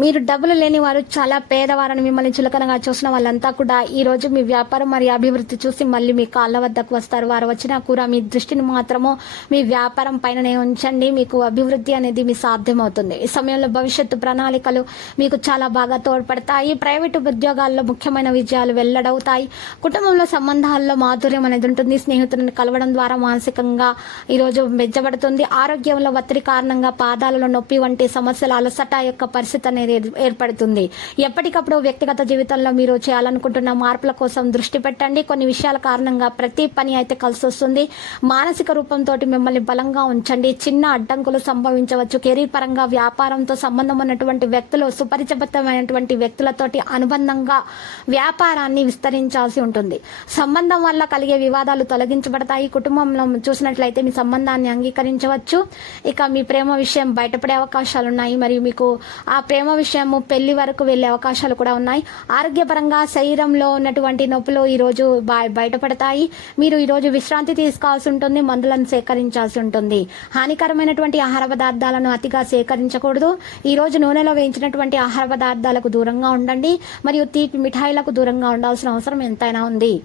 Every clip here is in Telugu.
మీరు డబ్బులు లేని వారు చాలా పేదవారని మిమ్మల్ని చులకనగా చూసిన వాళ్ళంతా కూడా ఈ రోజు మీ వ్యాపారం మరియు అభివృద్ధి చూసి మళ్ళీ మీ కాళ్ళ వద్దకు వస్తారు. వారు వచ్చినా కూడా మీ దృష్టిని మాత్రము మీ వ్యాపారం పైననే ఉంచండి. మీకు అభివృద్ధి అనేది మీ సాధ్యమవుతుంది. ఈ సమయంలో భవిష్యత్తు ప్రణాళికలు మీకు చాలా బాగా తోడ్పడతాయి. ప్రైవేటు ఉద్యోగాల్లో ముఖ్యమైన విజయాలు వెల్లడవుతాయి. కుటుంబంలో సంబంధాల్లో మాధుర్యం అనేది ఉంటుంది. స్నేహితులను కలవడం ద్వారా మానసికంగా ఈరోజు మెచ్చబడుతుంది. ఆరోగ్యంలో ఒత్తిడి కారణంగా పాదాలలో నొప్పి వంటి సమస్యల అలసట యొక్క పరిస్థితి అనేది ఏర్పడుతుంది. ఎప్పటికప్పుడు వ్యక్తిగత జీవితంలో మీరు చేయాలనుకుంటున్న మార్పుల కోసం దృష్టి పెట్టండి. కొన్ని విషయాల కారణంగా ప్రతి పని అయితే కలిసి వస్తుంది మానసిక రూపంతో మిమ్మల్ని బలంగా ఉంచండి. చిన్న అడ్డంకులు సంభవించవచ్చు. కెరీర్ పరంగా వ్యాపారంతో సంబంధం ఉన్నటువంటి వ్యక్తులు సుపరిచితమైనటువంటి వ్యక్తులతోటి అనుబంధంగా వ్యాపారాన్ని విస్తరించాల్సి ఉంటుంది. సంబంధం వల్ల కలిగే వివాదాలు తొలగించబడతాయి. కుటుంబంలో చూసినట్లయితే మీ సంబంధాన్ని అంగీకరించవచ్చు. ఇక మీ ప్రేమ విషయం బయటపడే అవకాశాలు ఉన్నాయి మరియు మీకు ఆ ప్రేమ విషయము పెళ్ళి వరకు వెళ్ళే అవకాశాలు కూడా ఉన్నాయి. ఆరోగ్యపరంగా శరీరంలో ఉన్నటువంటి నొప్పులు ఈ రోజు బయటపడతాయి. మీరు ఈ రోజు విశ్రాంతి తీసుకోవాల్సి ఉంటుంది మందులను సేకరించాల్సి ఉంటుంది. హానికరమైనటువంటి ఆహార పదార్థాలను అతిగా సేకరించకూడదు. ఈ రోజు నూనెలో వేయించినటువంటి ఆహార పదార్థాలకు దూరంగా ఉండండి. మరియు తీపి మిఠాయిలకు దూరంగా ఉండాల్సిన అవసరం ఎంతైనా ఉంది.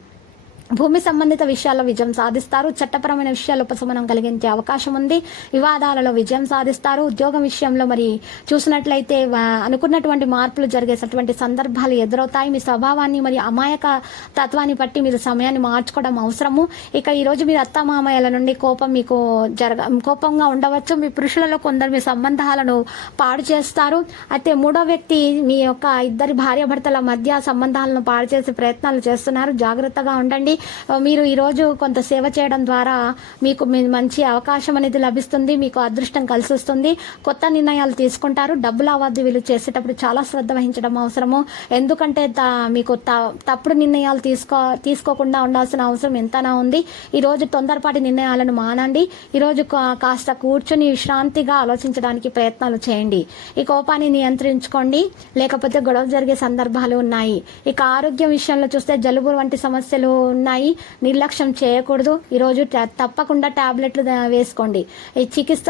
భూమి సంబంధిత విషయాల్లో విజయం సాధిస్తారు. చట్టపరమైన విషయాల్లో ఉపశమనం కలిగించే అవకాశం ఉంది. వివాదాలలో విజయం సాధిస్తారు. ఉద్యోగం విషయంలో మరి చూసినట్లయితే అనుకున్నటువంటి మార్పులు జరిగేటటువంటి సందర్భాలు ఎదురవుతాయి. మీ స్వభావాన్ని మరి అమాయక తత్వాన్ని బట్టి మీరు సమయాన్ని మార్చుకోవడం అవసరము. ఇక ఈ రోజు మీరు అత్తమామయ్యల నుండి కోపం మీకు జరగ కోపంగా ఉండవచ్చు. మీ పురుషులలో కొందరు మీ సంబంధాలను పాడు చేస్తారు. అయితే మూడో వ్యక్తి మీ యొక్క ఇద్దరి భార్యాభర్తల మధ్య సంబంధాలను పాడు చేసే ప్రయత్నాలు చేస్తున్నారు. జాగ్రత్తగా ఉండండి. మీరు ఈరోజు కొంత సేవ చేయడం ద్వారా మీకు మీ- మంచి అవకాశం అనేది లభిస్తుంది మీకు అదృష్టం కలిసి వస్తుంది. కొత్త నిర్ణయాలు తీసుకుంటారు. డబ్బు లావాదేవీలు చేసేటప్పుడు చాలా శ్రద్ధ వహించడం అవసరము. ఎందుకంటే మీకు తప్పుడు నిర్ణయాలు తీసుకో తీసుకోకుండా ఉండాల్సిన అవసరం ఎంతనా ఉంది. ఈరోజు తొందరపాటి నిర్ణయాలను మానండి. ఈరోజు కాస్త కూర్చుని విశ్రాంతిగా ఆలోచించడానికి ప్రయత్నాలు చేయండి. ఈ కోపాన్ని నియంత్రించుకోండి. లేకపోతే గొడవ జరిగే సందర్భాలు ఉన్నాయి. ఇక ఆరోగ్యం విషయంలో చూస్తే జలుబు వంటి సమస్యలు ఉన్నాయి. నిర్లక్ష్యం చేయకూడదు. ఈరోజు తప్పకుండా టాబ్లెట్లు వేసుకోండి. ఈ చికిత్స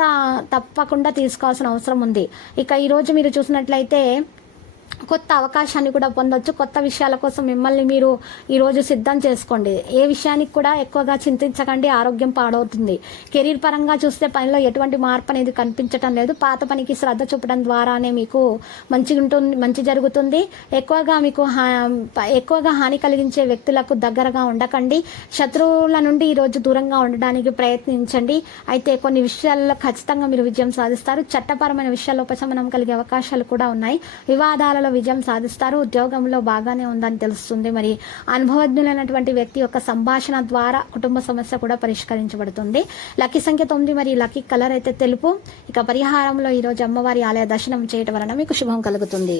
తప్పకుండా తీసుకోవాల్సిన అవసరం ఉంది. ఇక ఈరోజు మీరు చూసినట్లయితే కొత్త అవకాశాన్ని కూడా పొందొచ్చు. కొత్త విషయాల కోసం మిమ్మల్ని మీరు ఈరోజు సిద్ధం చేసుకోండి. ఏ విషయానికి కూడా ఎక్కువగా చింతించకండి. ఆరోగ్యం పాడవుతుంది. కెరీర్ పరంగా చూస్తే పనిలో ఎటువంటి మార్పు అనేది కనిపించటం లేదు. పాత పనికి శ్రద్ధ చూపడం ద్వారానే మీకు మంచి ఉంటుంది మంచి జరుగుతుంది. ఎక్కువగా మీకు హా- ఎక్కువగా హాని కలిగించే వ్యక్తులకు దగ్గరగా ఉండకండి. శత్రువుల నుండి ఈరోజు దూరంగా ఉండడానికి ప్రయత్నించండి. అయితే కొన్ని విషయాల్లో ఖచ్చితంగా మీరు విజయం సాధిస్తారు. చట్టపరమైన విషయాల్లో ఉపశమనం కలిగే అవకాశాలు కూడా ఉన్నాయి. వివాదాలలో విజయం సాధిస్తారు. ఉద్యోగంలో బాగానే ఉందని తెలుస్తుంది. మరి అనుభవజ్ఞులైనటువంటి వ్యక్తి యొక్క సంభాషణ ద్వారా కుటుంబ సమస్య కూడా పరిష్కరించబడుతుంది. లక్కీ సంఖ్య తొమ్మిది మరి లక్కీ కలర్ అయితే తెలుపు. ఇక పరిహారంలో ఈరోజు అమ్మవారి ఆలయ దర్శనం చేయటం వలన మీకు శుభం కలుగుతుంది.